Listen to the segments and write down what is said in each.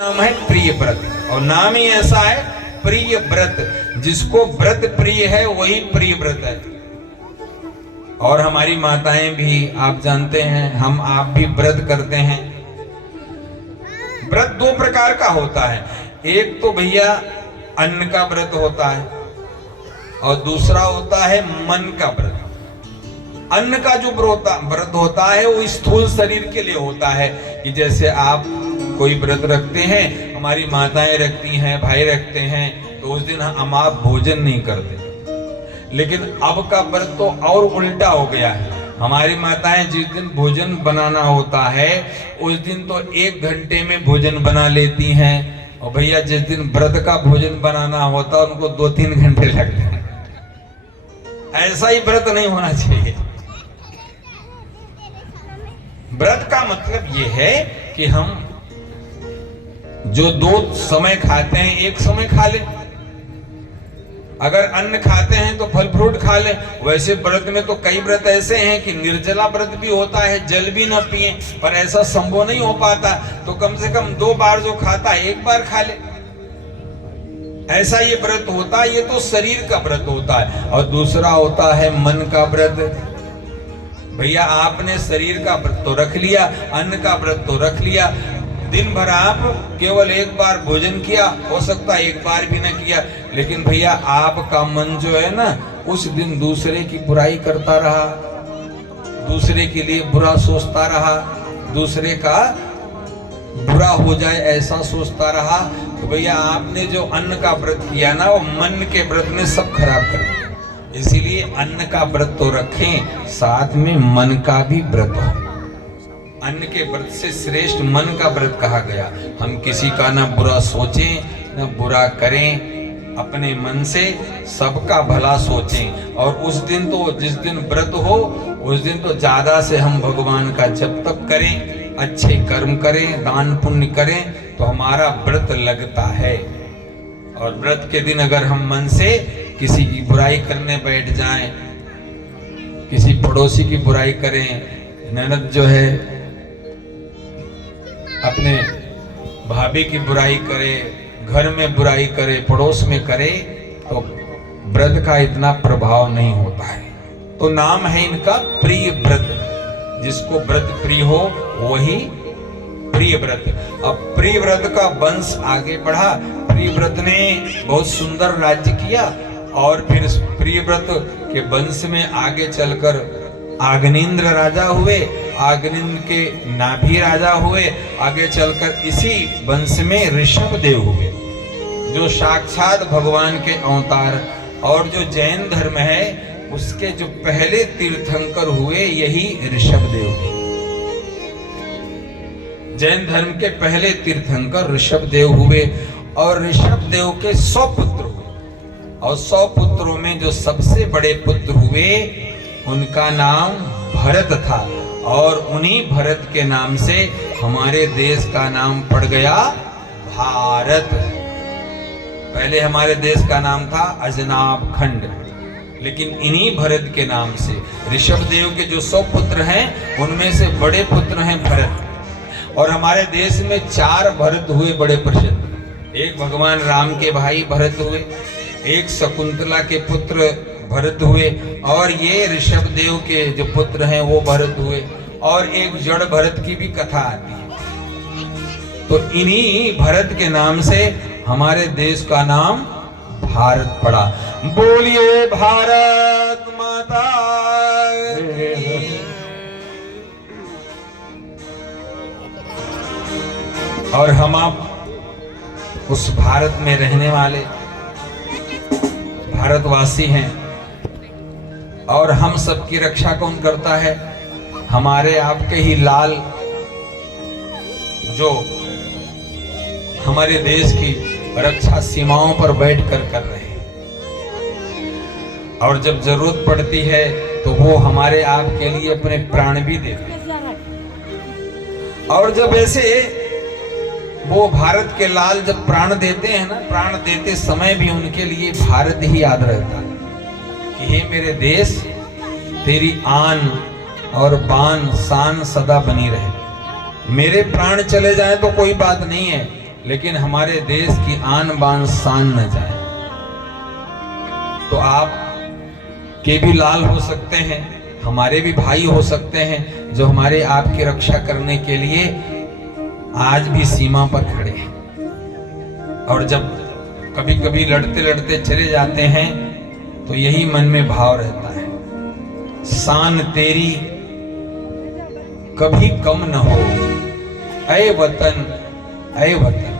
नाम है प्रिय व्रत, और नाम ही ऐसा है प्रिय व्रत। जिसको व्रत प्रिय है वही प्रिय व्रत है। और हमारी माताएं भी, आप जानते हैं, हम आप भी व्रत करते हैं। व्रत दो प्रकार का होता है। एक तो भैया अन्न का व्रत होता है और दूसरा होता है मन का व्रत। अन्न का जो व्रत होता है वो स्थूल शरीर के लिए होता है, कि जैसे आप कोई व्रत रखते हैं, हमारी माताएं रखती हैं, भाई रखते हैं, तो उस दिन हम आप भोजन नहीं करते। लेकिन अब का व्रत तो और उल्टा हो गया है। हमारी माताएं जिस दिन भोजन बनाना होता है उस दिन तो 1 घंटे में भोजन बना लेती हैं, और भैया जिस दिन व्रत का भोजन बनाना होता है उनको 2-3 घंटे लगते हैं। ऐसा ही व्रत नहीं होना चाहिए। व्रत का मतलब ये है कि हम जो 2 समय खाते हैं एक समय खा ले। अगर अन्न खाते हैं तो फल फ्रूट खा ले। वैसे व्रत में तो कई व्रत ऐसे हैं कि निर्जला व्रत भी होता है, जल भी न पिए, पर ऐसा संभव नहीं हो पाता, तो कम से कम 2 बार जो खाता है 1 बार खा ले। ऐसा ये व्रत होता है। ये तो शरीर का व्रत होता है। और दूसरा होता है मन का व्रत। भैया आपने शरीर का व्रत तो रख लिया, अन्न का व्रत तो रख लिया, दिन भर आप केवल 1 बार भोजन किया, हो सकता है 1 बार भी ना किया, लेकिन भैया आपका मन जो है ना उस दिन दूसरे की बुराई करता रहा, दूसरे के लिए बुरा सोचता रहा, दूसरे का बुरा हो जाए ऐसा सोचता रहा, तो भैया आपने जो अन्न का व्रत किया ना वो मन के व्रत ने सब खराब कर दिया। इसीलिए अन्न का व्रत तो रखें, साथ में मन का भी व्रत हो। अन्न के व्रत से श्रेष्ठ मन का व्रत कहा गया। हम किसी का ना बुरा सोचें ना बुरा करें, अपने मन से सबका भला सोचें। और उस दिन तो, जिस दिन व्रत हो उस दिन तो ज्यादा से हम भगवान का जप तप करें, अच्छे कर्म करें, दान पुण्य करें, तो हमारा व्रत लगता है। और व्रत के दिन अगर हम मन से किसी की बुराई करने बैठ जाएं, किसी पड़ोसी की बुराई करें, ननद जो है अपने भाभी की बुराई करे, घर में बुराई करे, पड़ोस में करे, तो व्रत का इतना प्रभाव नहीं होता है। तो नाम है इनका प्रिय व्रत। जिसको व्रत प्रिय हो वही प्रिय व्रत। अब प्रिय व्रत का वंश आगे बढ़ा। प्रिय व्रत ने बहुत सुंदर राज्य किया, और फिर प्रिय व्रत के वंश में आगे चलकर आग्नेन्द्र राजा हुए, आग्नेन्द्र के नाभि राजा हुए, आगे चलकर इसी वंश में ऋषभ देव हुए, जो साक्षात भगवान के अवतार। और जो जैन धर्म है उसके जो पहले तीर्थंकर हुए यही ऋषभ देव हुए। जैन धर्म के पहले तीर्थंकर ऋषभ देव हुए, और ऋषभ देव के 100 पुत्र हुए, और 100 पुत्रों में जो सबसे बड़े पुत्र हुए उनका नाम भरत था। और उन्हीं भरत के नाम से हमारे देश का नाम पड़ गया भारत। पहले हमारे देश का नाम था अजनाब खंड, लेकिन इन्हीं भरत के नाम से ऋषभ देव के जो 100 पुत्र हैं उनमें से बड़े पुत्र हैं भरत। और हमारे देश में 4 भरत हुए बड़े प्रसिद्ध। एक भगवान राम के भाई भरत हुए, एक शकुंतला के पुत्र भरत हुए, और ये ऋषभ देव के जो पुत्र हैं वो भरत हुए, और एक जड़ भरत की भी कथा आती है। तो इन्हीं भरत के नाम से हमारे देश का नाम भारत पड़ा। बोलिए भारत माता। और हम आप उस भारत में रहने वाले भारतवासी हैं, और हम सबकी रक्षा कौन करता है? हमारे आपके ही लाल, जो हमारे देश की रक्षा सीमाओं पर बैठकर कर रहे हैं। और जब जरूरत पड़ती है तो वो हमारे आपके लिए अपने प्राण भी देते हैं। और जब ऐसे वो भारत के लाल जब प्राण देते हैं ना, प्राण देते समय भी उनके लिए भारत ही याद रहता है कि हे मेरे देश, तेरी आन और बान शान सदा बनी रहे। मेरे प्राण चले जाएं तो कोई बात नहीं है, लेकिन हमारे देश की आन बान शान न जाए। तो आप के भी लाल हो सकते हैं, हमारे भी भाई हो सकते हैं, जो हमारे आपकी रक्षा करने के लिए आज भी सीमा पर खड़े हैं। और जब कभी कभी लड़ते लड़ते चले जाते हैं तो यही मन में भाव रहता है, शान तेरी कभी कम न हो, ऐ वतन ऐ वतन।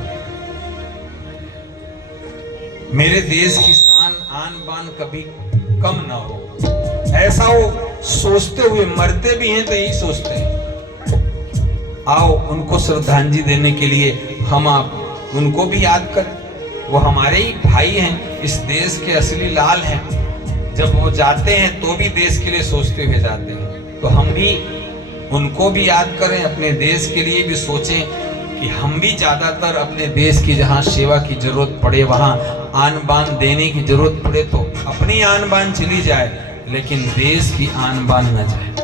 मेरे देश की शान आन बान कभी कम ना हो, ऐसा वो सोचते हुए मरते भी हैं तो यही सोचते हैं। आओ उनको श्रद्धांजलि देने के लिए हम आप उनको भी याद करें। वो हमारे ही भाई हैं, इस देश के असली लाल हैं। जब वो जाते हैं तो भी देश के लिए सोचते हुए जाते हैं, तो हम भी उनको भी याद करें, अपने देश के लिए भी सोचें कि हम भी ज्यादातर अपने देश की जहां सेवा की जरूरत पड़े, वहां आन बान देने की जरूरत पड़े तो अपनी आन बान चली जाए, लेकिन देश की आन बान न जाए।